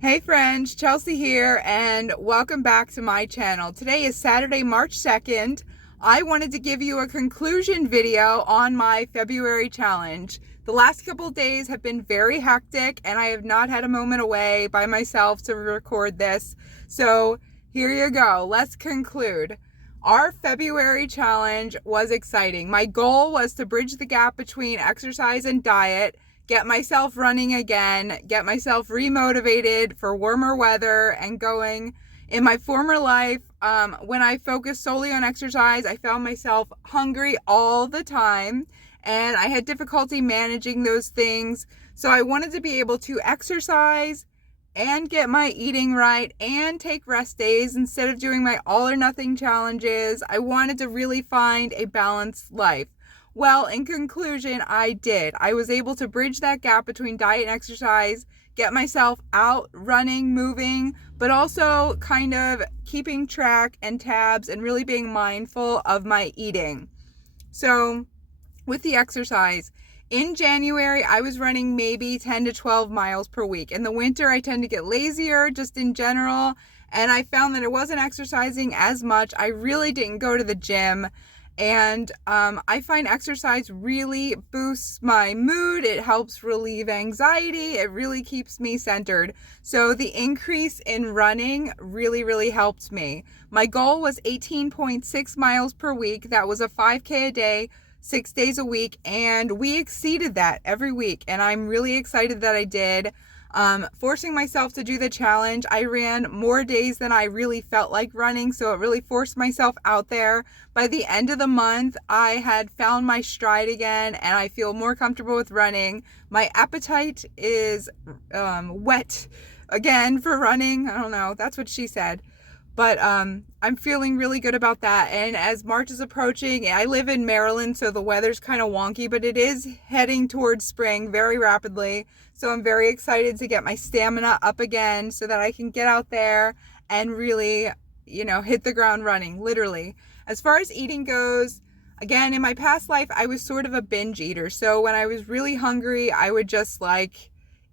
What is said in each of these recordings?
Hey friends, Chelsea here, and welcome back to my channel. Today is Saturday, March 2nd. I wanted to give you a conclusion video on my February challenge. The last couple days have been very hectic, and I have not had a moment away by myself to record this. So here you go. Let's conclude. Our February challenge was exciting. My goal was to bridge the gap between exercise and diet, get myself running again, get myself remotivated for warmer weather and going. In my former life, when I focused solely on exercise, I found myself hungry all the time and I had difficulty managing those things. So I wanted to be able to exercise and get my eating right and take rest days instead of doing my all or nothing challenges. I wanted to really find a balanced life. Well, in conclusion, I did. I was able to bridge that gap between diet and exercise, get myself out running, moving, but also kind of keeping track and tabs and really being mindful of my eating. So with the exercise, in January, I was running maybe 10 to 12 miles per week. In the winter, I tend to get lazier just in general, and I found that I wasn't exercising as much. I really didn't go to the gym. And I find exercise really boosts my mood. It helps relieve anxiety. It really keeps me centered. So the increase in running really helped me. My goal was 18.6 miles per week. That was a 5K a day, 6 days a week. And we exceeded that every week. And I'm really excited that I did. Forcing myself to do the challenge, I ran more days than I really felt like running, so it really forced myself out there. By the end of the month, I had found my stride again, and I feel more comfortable with running. My appetite is wet again for running. I don't know, that's what she said. But I'm feeling really good about that. And as March is approaching, I live in Maryland, so the weather's kind of wonky, but it is heading towards spring very rapidly. So I'm very excited to get my stamina up again so that I can get out there and really, hit the ground running, literally. As far as eating goes, again, in my past life, I was sort of a binge eater. So when I was really hungry, I would just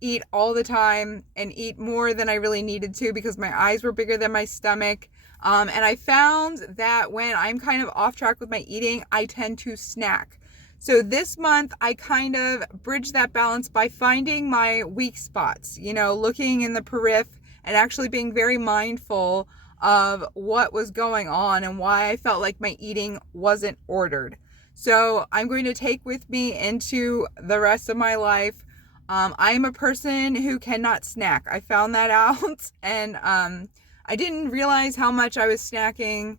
eat all the time and eat more than I really needed to because my eyes were bigger than my stomach. And I found that when I'm kind of off track with my eating, I tend to snack. So this month, I kind of bridged that balance by finding my weak spots, looking in the periph and actually being very mindful of what was going on and why I felt like my eating wasn't ordered. So I'm going to take with me into the rest of my life. I am a person who cannot snack. I found that out, and I didn't realize how much I was snacking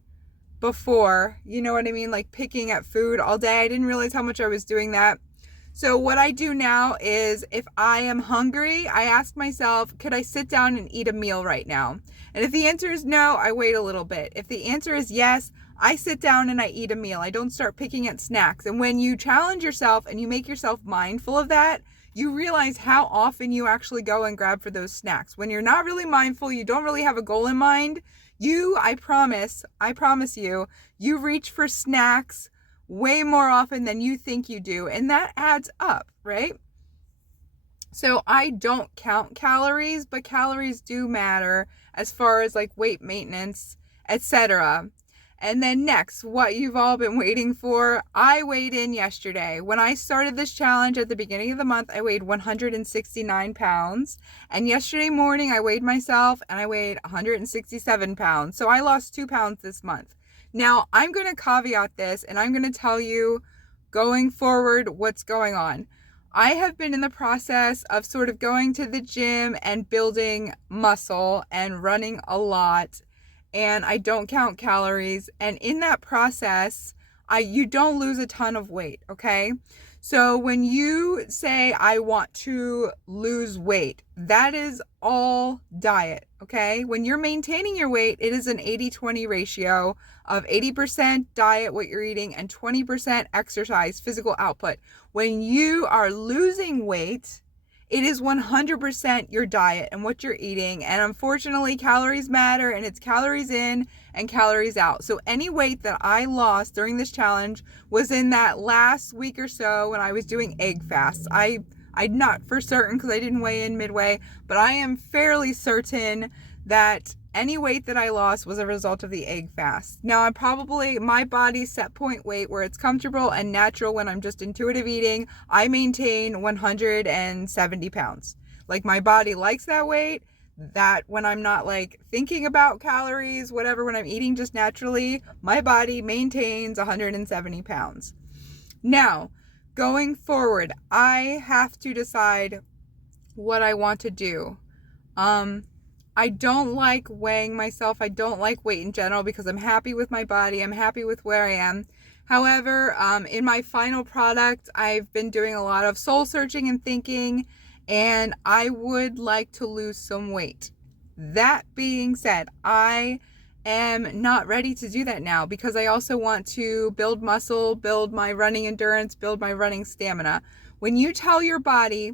before, you know what I mean? Like picking at food all day. I didn't realize how much I was doing that. So what I do now is if I am hungry, I ask myself, could I sit down and eat a meal right now? And if the answer is no, I wait a little bit. If the answer is yes, I sit down and I eat a meal. I don't start picking at snacks. And when you challenge yourself and you make yourself mindful of that, you realize how often you actually go and grab for those snacks. When you're not really mindful, you don't really have a goal in mind, I promise you, you reach for snacks way more often than you think you do. And that adds up, right? So I don't count calories, but calories do matter as far as weight maintenance, etc. And then next, what you've all been waiting for, I weighed in yesterday. When I started this challenge at the beginning of the month, I weighed 169 pounds. And yesterday morning, I weighed myself and I weighed 167 pounds. So I lost 2 pounds this month. Now, I'm going to caveat this and I'm going to tell you going forward what's going on. I have been in the process of sort of going to the gym and building muscle and running a lot. And I don't count calories. And in that process, you don't lose a ton of weight, okay? So when you say, I want to lose weight, that is all diet, okay? When you're maintaining your weight, it is an 80-20 ratio of 80% diet, what you're eating, and 20% exercise, physical output. When you are losing weight, it is 100% your diet and what you're eating. And unfortunately, calories matter, and it's calories in and calories out. So any weight that I lost during this challenge was in that last week or so when I was doing egg fasts. I I'm not for certain because I didn't weigh in midway, but I am fairly certain that any weight that I lost was a result of the egg fast. Now, my body's set point weight where it's comfortable and natural when I'm just intuitive eating, I maintain 170 pounds. Like, my body likes that weight, that when I'm not like thinking about calories, whatever, when I'm eating just naturally, my body maintains 170 pounds. Now, going forward, I have to decide what I want to do. I don't like weighing myself. I don't like weight in general because I'm happy with my body. I'm happy with where I am. However, in my final product, I've been doing a lot of soul searching and thinking, and I would like to lose some weight. That being said, I am not ready to do that now because I also want to build muscle, build my running endurance, build my running stamina. When you tell your body,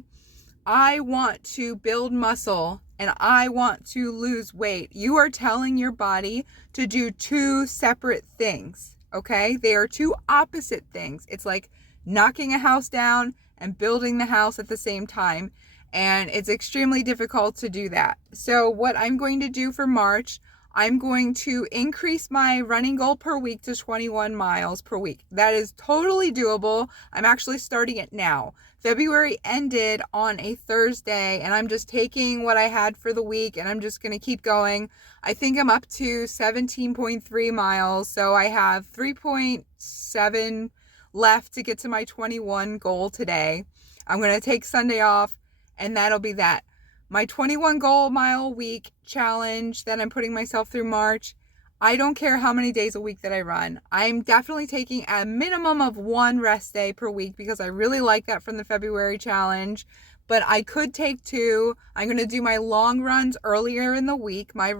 I want to build muscle and I want to lose weight, you are telling your body to do two separate things, okay? They are two opposite things. It's like knocking a house down and building the house at the same time, and it's extremely difficult to do that. So what I'm going to do for March, I'm going to increase my running goal per week to 21 miles per week. That is totally doable. I'm actually starting it now. February ended on a Thursday, and I'm just taking what I had for the week, and I'm just going to keep going. I think I'm up to 17.3 miles, so I have 3.7 left to get to my 21 goal today. I'm going to take Sunday off, and that'll be that. My 21 mile week challenge that I'm putting myself through March, I don't care how many days a week that I run. I'm definitely taking a minimum of one rest day per week because I really like that from the February challenge. But I could take two. I'm going to do my long runs earlier in the week. My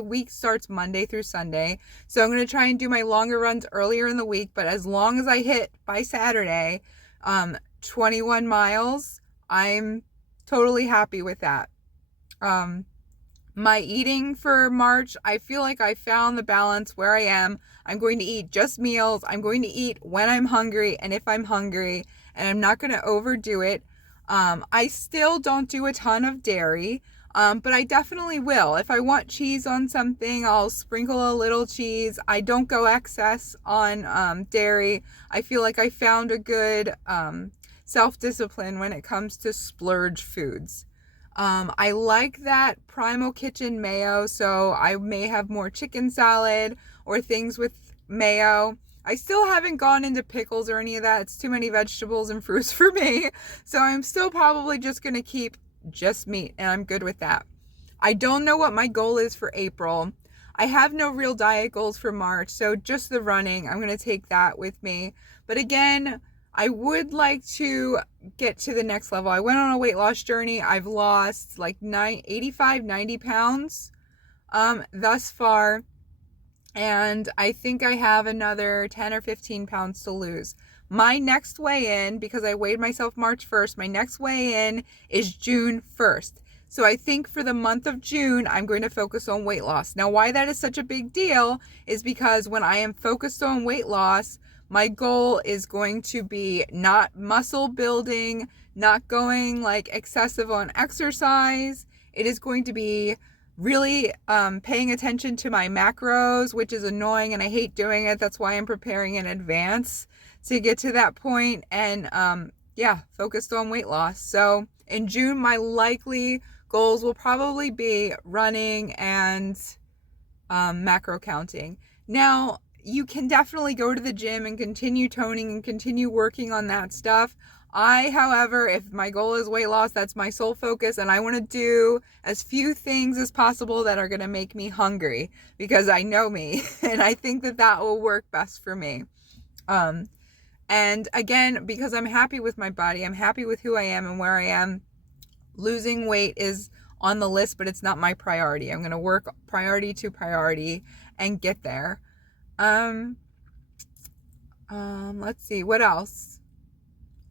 week starts Monday through Sunday. So I'm going to try and do my longer runs earlier in the week. But as long as I hit by Saturday, 21 miles, I'm totally happy with that. My eating for March, I feel like I found the balance where I am. I'm going to eat just meals. I'm going to eat when I'm hungry and if I'm hungry, and I'm not going to overdo it. I still don't do a ton of dairy, but I definitely will. If I want cheese on something, I'll sprinkle a little cheese. I don't go excess on dairy. I feel like I found a good self-discipline when it comes to splurge foods. I like that Primal Kitchen mayo, so I may have more chicken salad or things with mayo. I still haven't gone into pickles or any of that. It's too many vegetables and fruits for me. So I'm still probably just going to keep just meat, and I'm good with that. I don't know what my goal is for April. I have no real diet goals for March, so just the running, I'm going to take that with me. But again, I would like to get to the next level. I went on a weight loss journey. I've lost like 85, 90 pounds thus far. And I think I have another 10 or 15 pounds to lose. My next weigh-in, because I weighed myself March 1st, my next weigh-in is June 1st. So I think for the month of June, I'm going to focus on weight loss. Now, why that is such a big deal is because when I am focused on weight loss, my goal is going to be not muscle building, not going like excessive on exercise. It is going to be really paying attention to my macros, which is annoying and I hate doing it. That's why I'm preparing in advance to get to that point, and focused on weight loss. So in June, my likely goals will probably be running and macro counting. Now, you can definitely go to the gym and continue toning and continue working on that stuff. However, if my goal is weight loss, that's my sole focus, and I want to do as few things as possible that are going to make me hungry, because I know me, and I think that will work best for me. And again, because I'm happy with my body, I'm happy with who I am and where I am, losing weight is on the list, but it's not my priority. I'm going to work priority to priority and get there. Let's see, what else?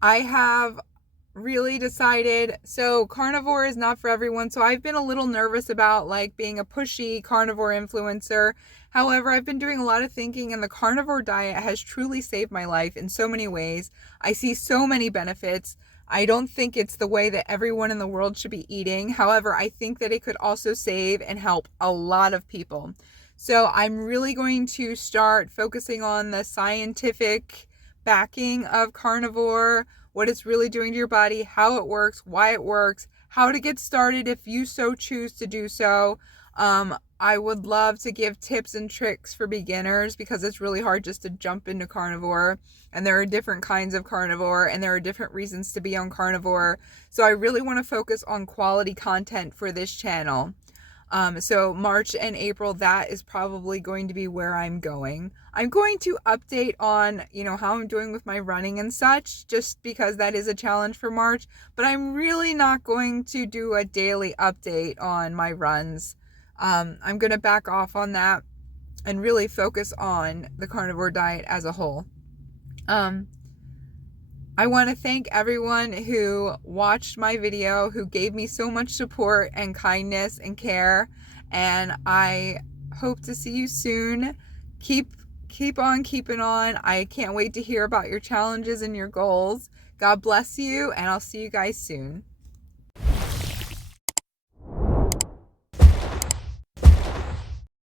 I have really decided, so carnivore is not for everyone. So I've been a little nervous about like being a pushy carnivore influencer. However, I've been doing a lot of thinking, and the carnivore diet has truly saved my life in so many ways. I see so many benefits. I don't think it's the way that everyone in the world should be eating. However, I think that it could also save and help a lot of people. So I'm really going to start focusing on the scientific backing of carnivore, what it's really doing to your body, how it works, why it works, how to get started if you so choose to do so. I would love to give tips and tricks for beginners because it's really hard just to jump into carnivore, and there are different kinds of carnivore and there are different reasons to be on carnivore. So I really want to focus on quality content for this channel. So March and April, that is probably going to be where I'm going. I'm going to update on, how I'm doing with my running and such, just because that is a challenge for March, but I'm really not going to do a daily update on my runs. I'm going to back off on that and really focus on the carnivore diet as a whole. I want to thank everyone who watched my video, who gave me so much support and kindness and care, and I hope to see you soon. Keep on keeping on. I can't wait to hear about your challenges and your goals. God bless you, and I'll see you guys soon.